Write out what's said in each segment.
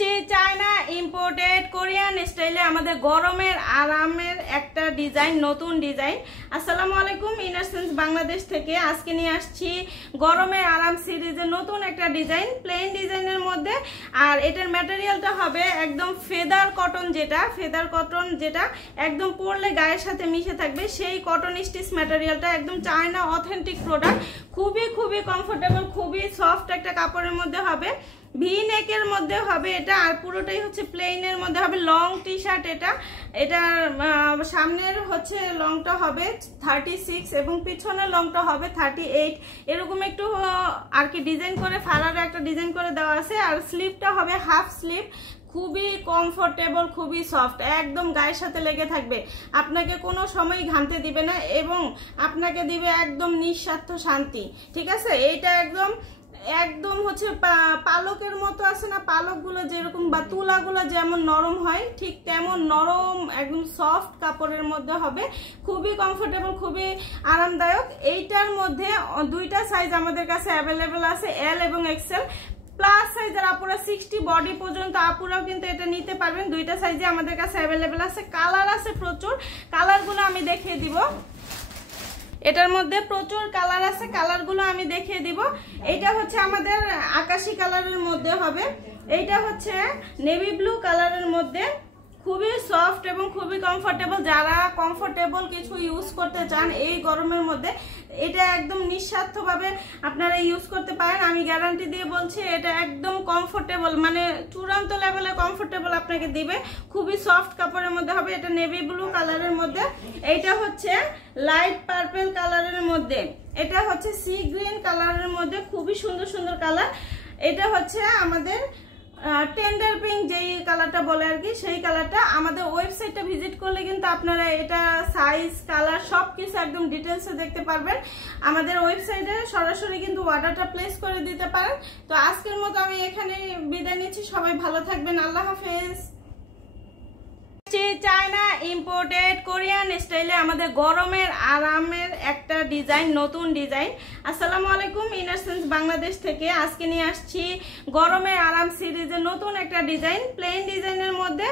China imported Korean স্টাইলে আমাদের গরমের আরামের একটা ডিজাইন, নতুন ডিজাইন। আসসালামু আলাইকুম, ইনারসেন্স বাংলাদেশ থেকে আজকে নিয়ে আসছি গরমের আরাম সিরিজের নতুন একটা ডিজাইন, প্লেন ডিজাইনের মধ্যে। আর এটার ম্যাটেরিয়ালটা হবে একদম ফেদার কটন, যেটা একদম পরলে গায়ের সাথে মিশে থাকবে সেই কটন স্টিচ ম্যাটেরিয়ালটা, একদম চায়না অথেন্টিক প্রোডাক্ট। খুবই কমফোর্টেবল, খুবই সফট একটা কাপড়ের মধ্যে হবে, ভি নেকের মধ্যে হবে এটা। আর পুরোটাই হচ্ছে প্লেনের মধ্যে হবে, লং টি শার্ট। এটা সামনের হচ্ছে লংটা হবে 36 এবং পিছনের লংটা হবে 38। এরকম একটু আর কি ডিজাইন করে, ফারারে একটা ডিজাইন করে দেওয়া আছে। আর স্লিভটা হবে হাফ স্লিভ, খুবই কমফোর্টেবল, খুবই সফট, একদম গায়ের সাথে লেগে থাকবে, আপনাকে কোনো সময় ঘামতে দিবে না এবং আপনাকে দিবে একদম নিঃস্বার্থ শান্তি। ঠিক আছে, এইটা একদম হচ্ছে পালকের মতো আছে না, পালকগুলো যেরকম বা তুলাগুলো যেমন নরম হয় ঠিক তেমন নরম, একদম সফট কাপড়ের মধ্যে হবে, খুবই কমফোর্টেবল, খুবই আরামদায়ক। এইটার মধ্যে দুইটা সাইজ আমাদের কাছে অ্যাভেলেবেল আছে, এল এবং এক্সেল। প্লাস সাইজের আপুরা 60 বডি পর্যন্ত আপুরাও কিন্তু এটা নিতে পারবেন। দুইটা সাইজে আমাদের কাছে অ্যাভেলেবেল আছে, কালার আছে প্রচুর। কালারগুলো আমি দেখিয়ে দিব, এটার মধ্যে প্রচুর কালার আছে, কালারগুলো আমি দেখিয়ে দিব। এইটা হচ্ছে আমাদের আকাশি কালারের মধ্যে হবে, এইটা হচ্ছে নেভি ব্লু কালারের মধ্যে, খুবই সফট এবং খুবই কমফোর্টেবল। যারা কমফোর্টেবল কিছু ইউজ করতে চান এই গরমের মধ্যে, এটা একদম নিঃস্বার্থভাবে আপনারা ইউজ করতে পারেন। আমি গ্যারান্টি দিয়ে বলছি এটা একদম কমফোর্টেবল, মানে চূড়ান্ত লেভেলে কমফোর্টেবল আপনাকে দিবে, খুবই সফট কাপড়ের মধ্যে হবে। এটা নেভি ব্লু কালারের মধ্যে, এইটা হচ্ছে লাইট পার্পল কালারের মধ্যে, এটা হচ্ছে সি গ্রিন কালারের মধ্যে, খুবই সুন্দর কালার। এটা হচ্ছে আমাদের টেন্ডার পিঙ্ক, যেই কালারটা বলে আর কি, সেই কালারটা। আমাদের ওয়েবসাইটটা ভিজিট করলে কিন্তু আপনারা এটা সাইজ, কালার সবকিছু একদম ডিটেলসে দেখতে পারবেন। আমাদের ওয়েবসাইটে সরাসরি কিন্তু অর্ডারটা প্লেস করে দিতে পারেন। তো আজকের মতো আমি এখানে বিদায় নিচ্ছি, সবাই ভালো থাকবেন, আল্লাহ হাফেজ। চায়না ইম্পোর্টেড কোরিয়ান স্টাইলে আমাদের গরমের আরামের একটা ডিজাইন, নতুন ডিজাইন। আসসালামু আলাইকুম, ইনারসেন্স বাংলাদেশ থেকে আজকে নিয়ে আসছি গরমের আরাম সিরিজের নতুন একটা ডিজাইন, প্লেন ডিজাইনের মধ্যে।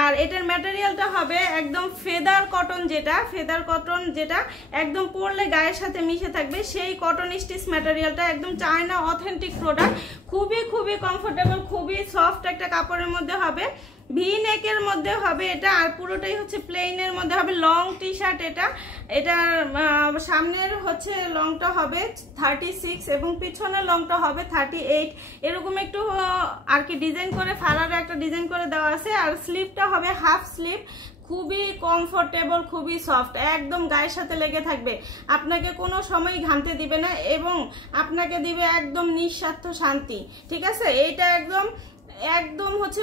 আর এটার ম্যাটেরিয়ালটা হবে একদম ফেদার কটন, যেটা একদম পরলে গায়ের সাথে মিশে থাকবে সেই কটন স্টিচ ম্যাটেরিয়ালটা, একদম চায়না অথেন্টিক প্রোডাক্ট। খুবই কমফোর্টেবল, খুবই সফট একটা কাপড়ের মধ্যে হবে, ভি নেকের মধ্যে হবে এটা। আর পুরোটাই হচ্ছে প্লেনের মধ্যে হবে, লং টি শার্ট। এটা সামনের হচ্ছে লংটা হবে 36 এবং পিছনের লংটা হবে 38। এরকম একটু আর কি ডিজাইন করে, ফারারে একটা ডিজাইন করে দেওয়া আছে। আর স্লিভটা হবে হাফ স্লিভ, খুবই কমফোর্টেবল, খুবই সফট, একদম গায়ের সাথে লেগে থাকবে, আপনাকে কোনো সময় ঘামতে দিবে না এবং আপনাকে দিবে একদম নিঃস্বার্থ শান্তি। ঠিক আছে, এইটা একদম হচ্ছে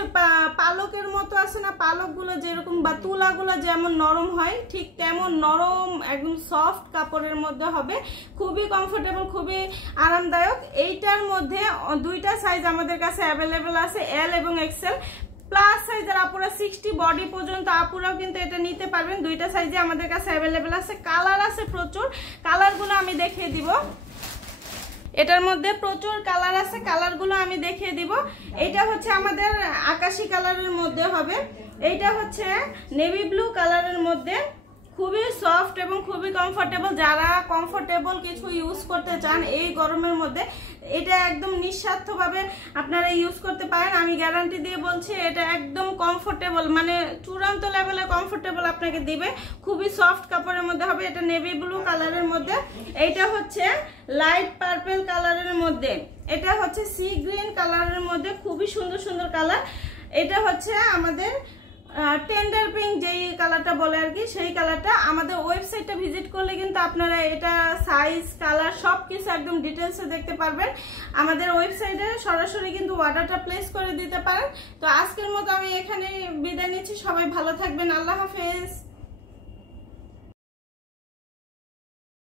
পালকের মতো আছে না, পালকগুলো যেরকম বা তুলাগুলো যেমন নরম হয় ঠিক তেমন নরম, একদম সফট কাপড়ের মধ্যে হবে, খুবই কমফোর্টেবল, খুবই আরামদায়ক। এইটার মধ্যে দুইটা সাইজ আমাদের কাছে অ্যাভেলেবেল আছে, এল এবং এক্সেল। প্লাস সাইজের আপুরা 60 বডি পর্যন্ত আপুরাও কিন্তু এটা নিতে পারবেন। দুইটা সাইজে আমাদের কাছে অ্যাভেলেবেল আছে, কালার আছে প্রচুর। কালারগুলো আমি দেখিয়ে দিব, এটার মধ্যে প্রচুর কালার আছে, কালারগুলো আমি দেখিয়ে দিব। এটা হচ্ছে আমাদের আকাশি কালারের মধ্যে হবে, এইটা হচ্ছে নেভি ব্লু কালারের মধ্যে, খুবই সফট এবং খুবই কমফোর্টেবল। যারা কমফোর্টেবল কিছু ইউজ করতে চান এই গরমের মধ্যে, এটা একদম নিঃস্বার্থভাবে আপনারা ইউজ করতে পারেন। আমি গ্যারান্টি দিয়ে বলছি এটা একদম কমফোর্টেবল, মানে চূড়ান্ত লেভেলে কমফোর্টেবল আপনাকে দিবে, খুবই সফট কাপড়ের মধ্যে হবে। এটা নেভি ব্লু কালারের মধ্যে, এইটা হচ্ছে লাইট পার্পল কালারের মধ্যে, এটা হচ্ছে সি গ্রিন কালারের মধ্যে, খুবই সুন্দর কালার। এটা হচ্ছে আমাদের টেন্ডার পিঙ্ক, যেই কালারটা বলে আর কি, সেই কালারটা। আমাদের ওয়েবসাইটটা ভিজিট করলে কিন্তু আপনারা এটা সাইজ, কালার সবকিছু একদম ডিটেলসে দেখতে পারবেন। আমাদের ওয়েবসাইটে সরাসরি কিন্তু অর্ডারটা প্লেস করে দিতে পারেন। তো আজকের মতো আমি এখানে বিদায় নিচ্ছি, সবাই ভালো থাকবেন, আল্লাহ হাফেজ।